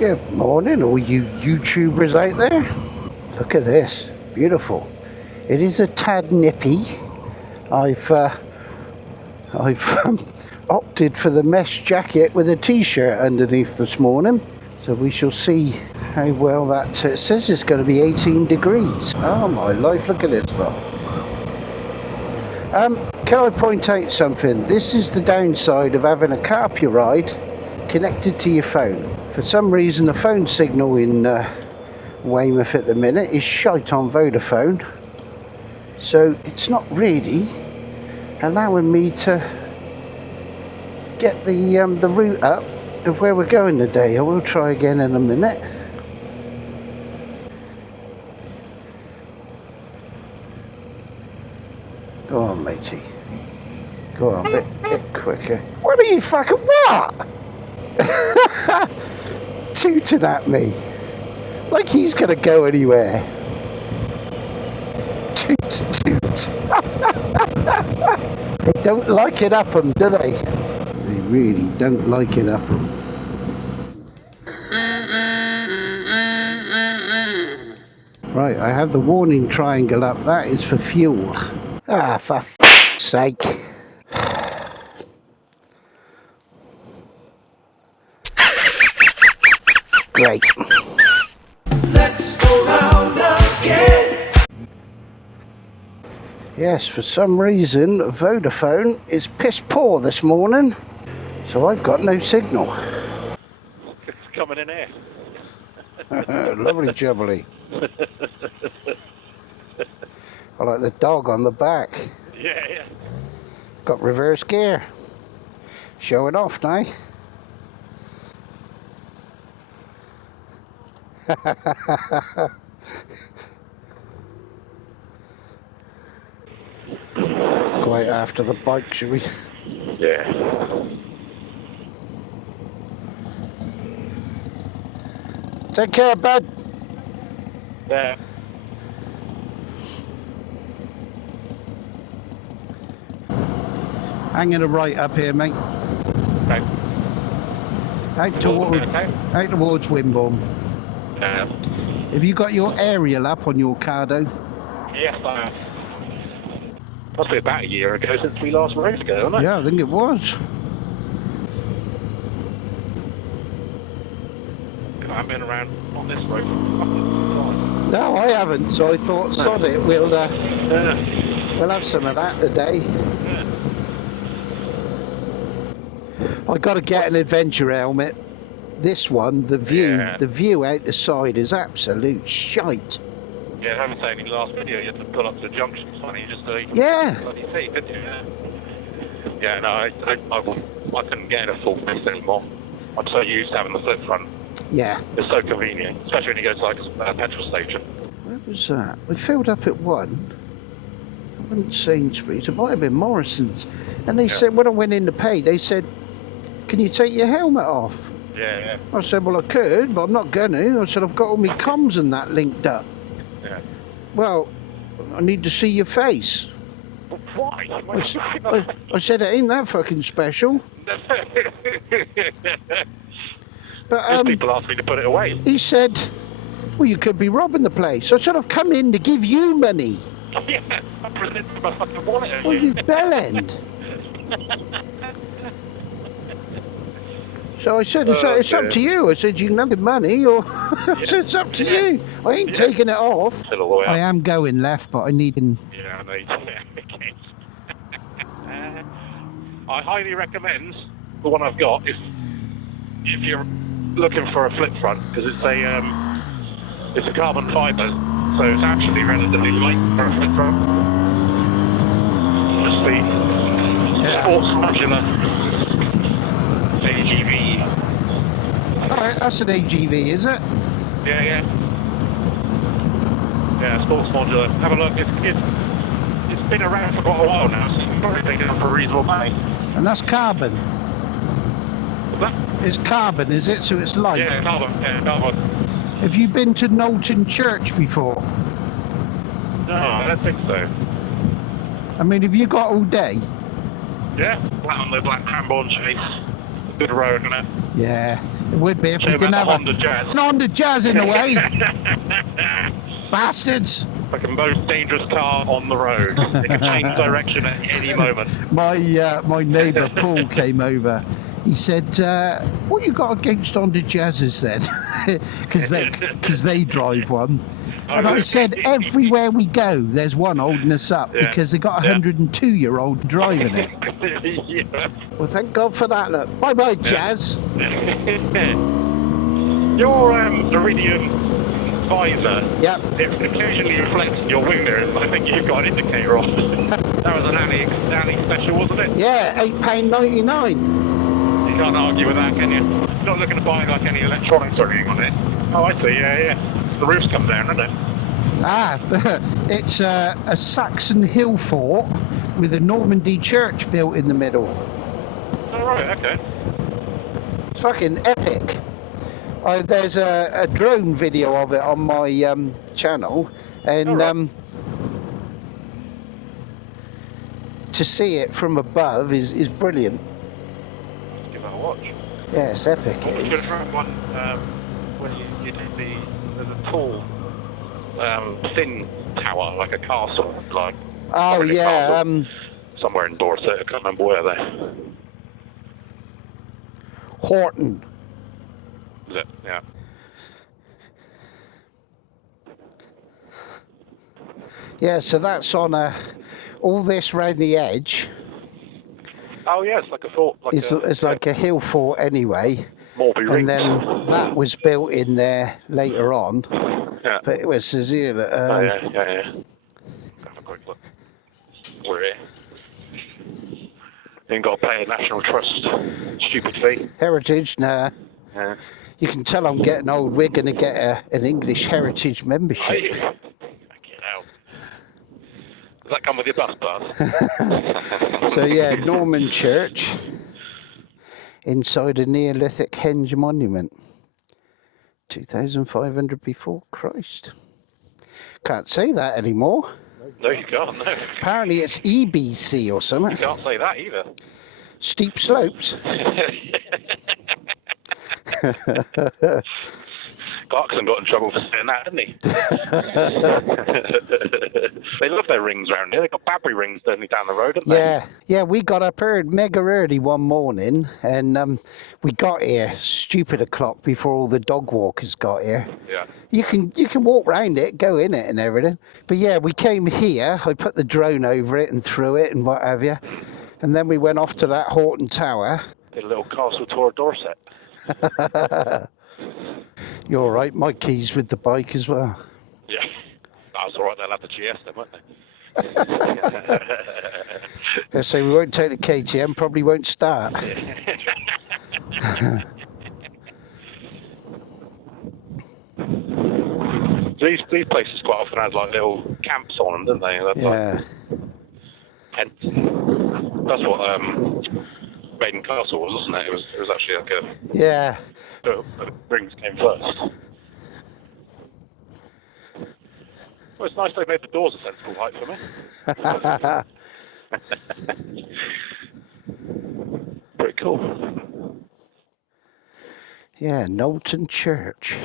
Good morning, all you YouTubers out there. Look at this, beautiful. It is a tad nippy. I've opted for the mesh jacket with a t-shirt underneath this morning, so we shall see how well that. It says it's going to be 18 degrees. Oh my life! Look at this lot. Can I point out something? This is the downside of having a carpet ride connected to your phone. For some reason the phone signal in Weymouth at the minute is shite on Vodafone, so it's not really allowing me to get the route up of where we're going today. I will try again in a minute. Go on, matey. Go on, bit quicker. What are you fucking what? Tooting at me like he's gonna go anywhere. Toot toot. They don't like it up 'em, do they? They really don't like it up 'em. Right, I have the warning triangle up. That is for fuel. Ah, for f***'s sake. Great. Let's go round again. Yes, for some reason Vodafone is piss poor this morning, so I've got no signal. It's coming in here. Lovely jubbly. I like the dog on the back. Yeah. Got reverse gear. Showing off now. Go out after the bike, shall we? Yeah. Take care, bud. Yeah. Hanging a right up here, mate. Okay. Out towards Wimborne. Yeah. Have you got your aerial up on your Cardo? Yes, I have. Must be about a year ago since we last rode together, wasn't it? Yeah, I think it was. I haven't been around on this road for fucking time. No, I haven't, so I thought, sod it, we'll have some of that today. Yeah. I got to get an adventure helmet. This one, the view out the side is absolute shite. Yeah, I haven't seen in the last video. You had to pull up to the junction, funny, just to bloody see, couldn't you? Yeah, no, I couldn't get in a full face anymore. I'm so used to having the flip front. Yeah. It's so convenient, especially when you go to like a petrol station. Where was that? We filled up at one. I wasn't Sainsbury's. It might have been Morrison's. And they said, when I went in to pay, they said, "Can you take your helmet off?" Yeah. I said, "Well, I could, but I'm not going to." I said, "I've got all my comms and that linked up." Yeah. "Well, I need to see your face." Why? I said, "It ain't that fucking special." But people asked me to put it away. he said, "Well, you could be robbing the place." I said, "I've come in to give you money." Yeah, I presented my fucking wallet. Well, you bellend. So I said, it's up to you. I said, "You can have the money," or I said, "It's up to you. I ain't taking it off." Still all the way up. I am going left, but I need... Yeah, I know. I highly recommend the one I've got if you're looking for a flip front, because it's a carbon fibre, so it's actually relatively light for a flip front. Just the sports modular AGV. Oh, that's an AGV, is it? Yeah. Yeah, sports modular. Have a look. It's been around for quite a while now, so it's probably taken up for a reasonable money. And that's carbon. What's that? It's carbon, is it? So it's light. Yeah, carbon. Have you been to Knowleton Church before? No, I don't think so. I mean, have you got all day? Yeah, flat on the black cranbourne chase. good road, isn't it? Yeah, it would be if we Shame didn't about have the Honda Jazz. an Honda Jazz in the way. Bastards. Like the most dangerous car on the road. It can change direction at any moment. My neighbour Paul came over. He said, what you got against Honda Jazzes then? Because they drive one. And I said, everywhere we go, there's one holding us up because they got a 102-year-old driving it. Yeah. Well, thank God for that. Look, bye-bye, Jazz. Your Iridium visor, Yep. it occasionally reflects your wing mirrors. I think you've got an indicator on. That was an Ali special, wasn't it? Yeah, £8.99. You can't argue with that, can you? You're not looking to buy like any electronics or anything on it. Oh, I see. Yeah. The roof's come down, hasn't it? Ah, it's a Saxon hill fort with a Normandy church built in the middle. Oh, right, okay. It's fucking epic. There's a drone video of it on my channel, and to see it from above is brilliant. Let's give that a watch. Yeah, it's epic. What was It good is. about one when you did there's a tall, thin tower, like a castle, like. Oh like a yeah, castle somewhere in Dorset. I can't remember where there. Horton. Is it? Yeah. Yeah, so that's on all this round the edge. Oh yeah, it's like a fort. Like It's like a hill fort anyway. Morby And Rings. then that was built in there later on. Yeah. But it was yeah. Yeah. Have a quick look. We're here. You ain't got to pay a National Trust stupid fee. Heritage, nah. Yeah. You can tell I'm getting old. We're going to get an English Heritage membership. Fucking hell. Does that come with your bus pass? So yeah, Norman Church inside a Neolithic henge monument. 2,500 before Christ. Can't say that anymore. No, you can't, no. Apparently it's EBC or something. You can't say that either. Steep slopes. Clarkson got in trouble for saying that, didn't he? They love their rings round here. They've got Babry rings down the road, haven't they? Yeah, we got up mega early one morning, and we got here stupid o'clock before all the dog walkers got here. Yeah. You can walk round it, go in it and everything. But yeah, we came here, I put the drone over it and through it and what have you. And then we went off to that Horton Tower. Did a little castle tour of Dorset. You're all right, my keys with the bike as well. Yeah. That's all right, they'll have the GS then, won't they? Let's say we won't take the KTM, probably won't start. These places quite often had like little camps on them, didn't they? They'd, Yeah. like, tents. That's what Maiden Castle was, wasn't it? It was actually like Yeah. the rings came first. Well, it's nice they made the doors a sensible height for me. Pretty cool. Yeah, Knowleton Church.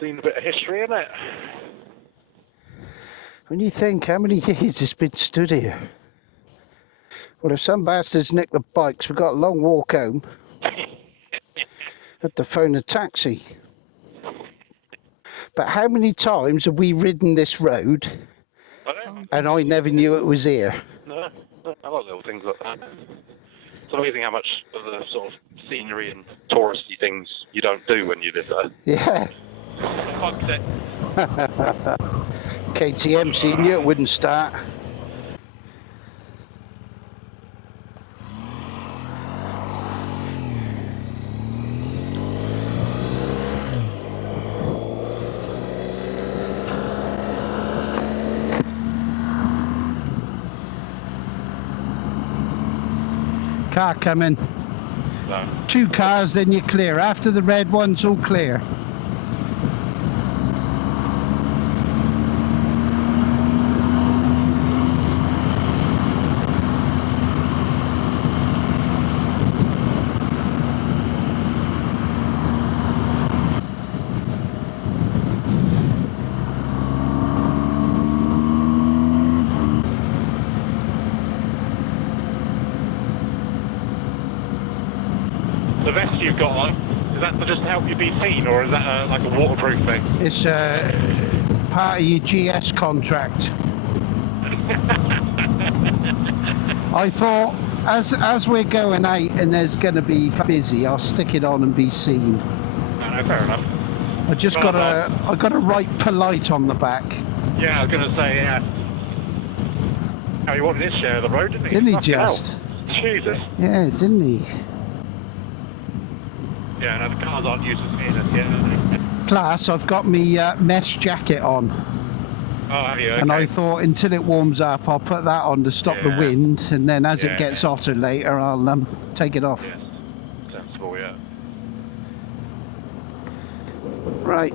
Seen a bit of history in it. When you think how many years it's been stood here. Well, if some bastards nick the bikes, we've got a long walk home. Had to phone a taxi. But how many times have we ridden this road and I never knew it was here? No, I like little things like that. It's amazing how much of the sort of scenery and touristy things you don't do when you live there. Yeah. Fucked it. KTM, so you knew it wouldn't start. Car coming. No. 2 cars, then you're clear. After the red one's all clear. vest you've got on, is that to just help you be seen, or is that like a waterproof thing? It's part of your GS contract. I thought, as we're going out and there's going to be busy, I'll stick it on and be seen. No, fair enough. I just got to write polite on the back. Yeah, I was going to say, yeah. Oh, he wanted his share of the road, didn't he? Didn't he Fucking just? hell. Jesus. Yeah, didn't he? Yeah, no, the cars aren't used to seeing us yet, are they? Plus, I've got me mesh jacket on. Oh, yeah, okay. And I thought until it warms up, I'll put that on to stop the wind, and then as it gets hotter later, I'll take it off. Yes. Sensible, yeah. Right.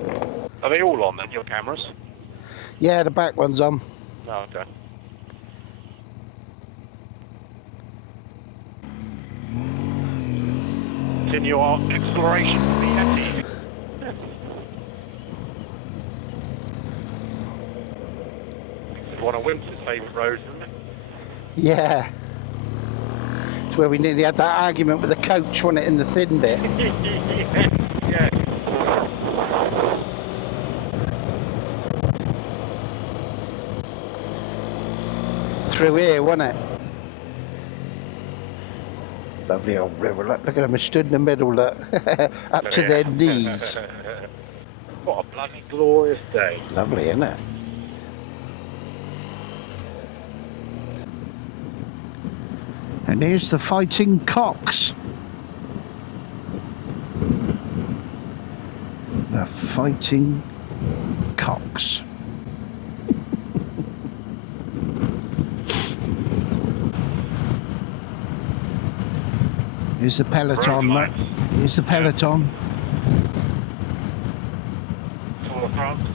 Are they all on then, your cameras? Yeah, the back one's on. Oh, okay. Continue our exploration of the Yeti. It's one of Winter's favourite roads, isn't it? Yeah. It's where we nearly had that argument with the coach, wasn't it, in the thin bit? Yeah. Through here, wasn't it? Lovely old river. Look at them stood in the middle, look. Up to their knees. What a bloody glorious day. Lovely, isn't it? And here's the Fighting Cocks. The Fighting Cocks. Here's the peloton, look. Here's the peloton. Tour de France.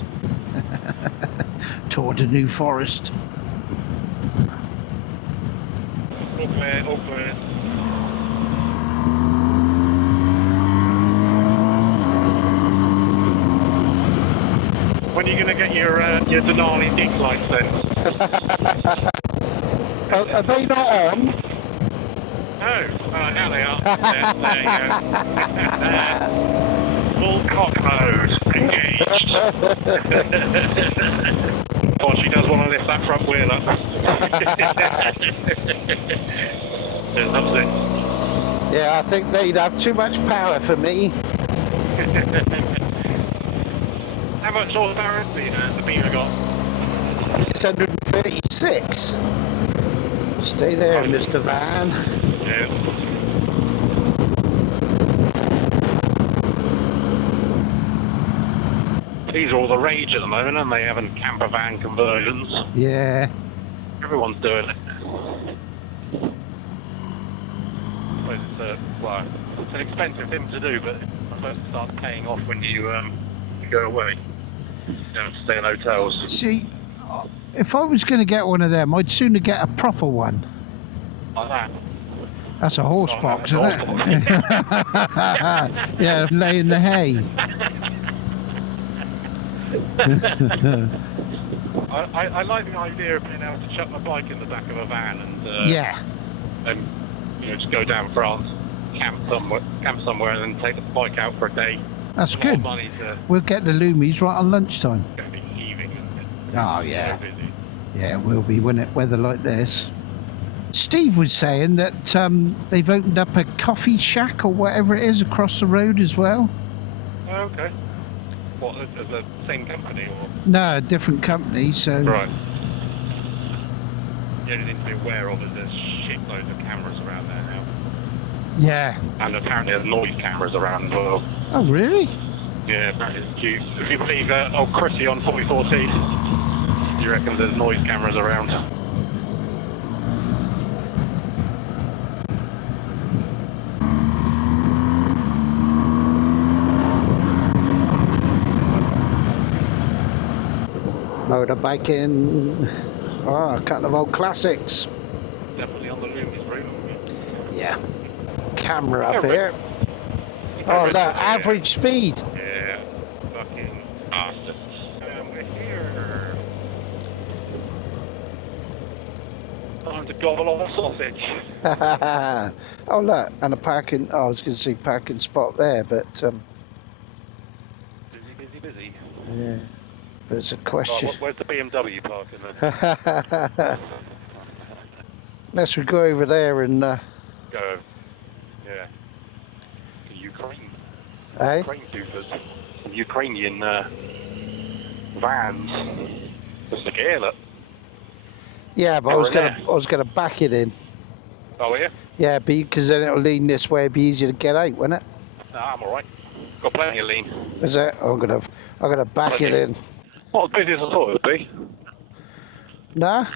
Tour de New Forest. All clear, all clear. When are you going to get your Denali Deep lights then? Are they not on? Oh, now they are. There you go. Full cock mode. Engaged. Oh, she does want to lift that front wheel up. Loves it. Yeah, I think they'd have too much power for me. How much horsepower has the Beamer got? 636. Stay there, Mr. Van. Yeah. These are all the rage at the moment, and they having camper van conversions. Yeah. Everyone's doing it. Well, it's an expensive thing to do, but I suppose it starts paying off when you go away. You don't have to stay in hotels. See, if I was going to get one of them, I'd sooner get a proper one. Like that. That's a horse box, no, isn't it? Yeah, laying the hay. I like the idea of being able to chuck my bike in the back of a van and and just go down France, camp somewhere, and then take the bike out for a day. That's good. Money to We'll get the Loomies right on lunchtime. be heaving, isn't it? Oh yeah, So busy. yeah, it will be when it weather like this. Steve was saying that they've opened up a coffee shack or whatever it is across the road as well. Oh, okay. What, as the same company or? No, a different company. So Right. The only thing to be aware of is there's shitloads of cameras around there now. yeah. And apparently there's noise cameras around as well. Oh really? Yeah, apparently it's cute. If you believe old Chrissy on 4014, you reckon there's noise cameras around? Motorbiking. Oh, a couple of old classics. Definitely on the Loomies route. Yeah. Camera up Yeah, here. Oh, look, average speed. Yeah, fucking bastard. We're here. Oh, time to gobble on a sausage. Oh look, and a parking. Oh, I was going to see parking spot there, but Busy. yeah. But it's a Right, question. where's the BMW parking then? Unless we go over there and Go. Yeah. The Ukraine. eh? Ukraine doofers. The Ukrainian vans. Just look here, look. Yeah, but I was gonna back it in. Oh, yeah? Yeah, because then it'll lean this way. It'd be easier to get out, wouldn't it? Nah, I'm alright. Got plenty of lean. Is it? I'm gonna back it in. Not as busy as I thought it would be. Nah.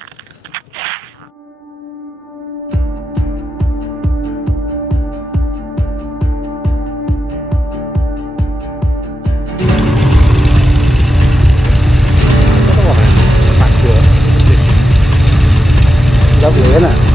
Lovely, isn't it?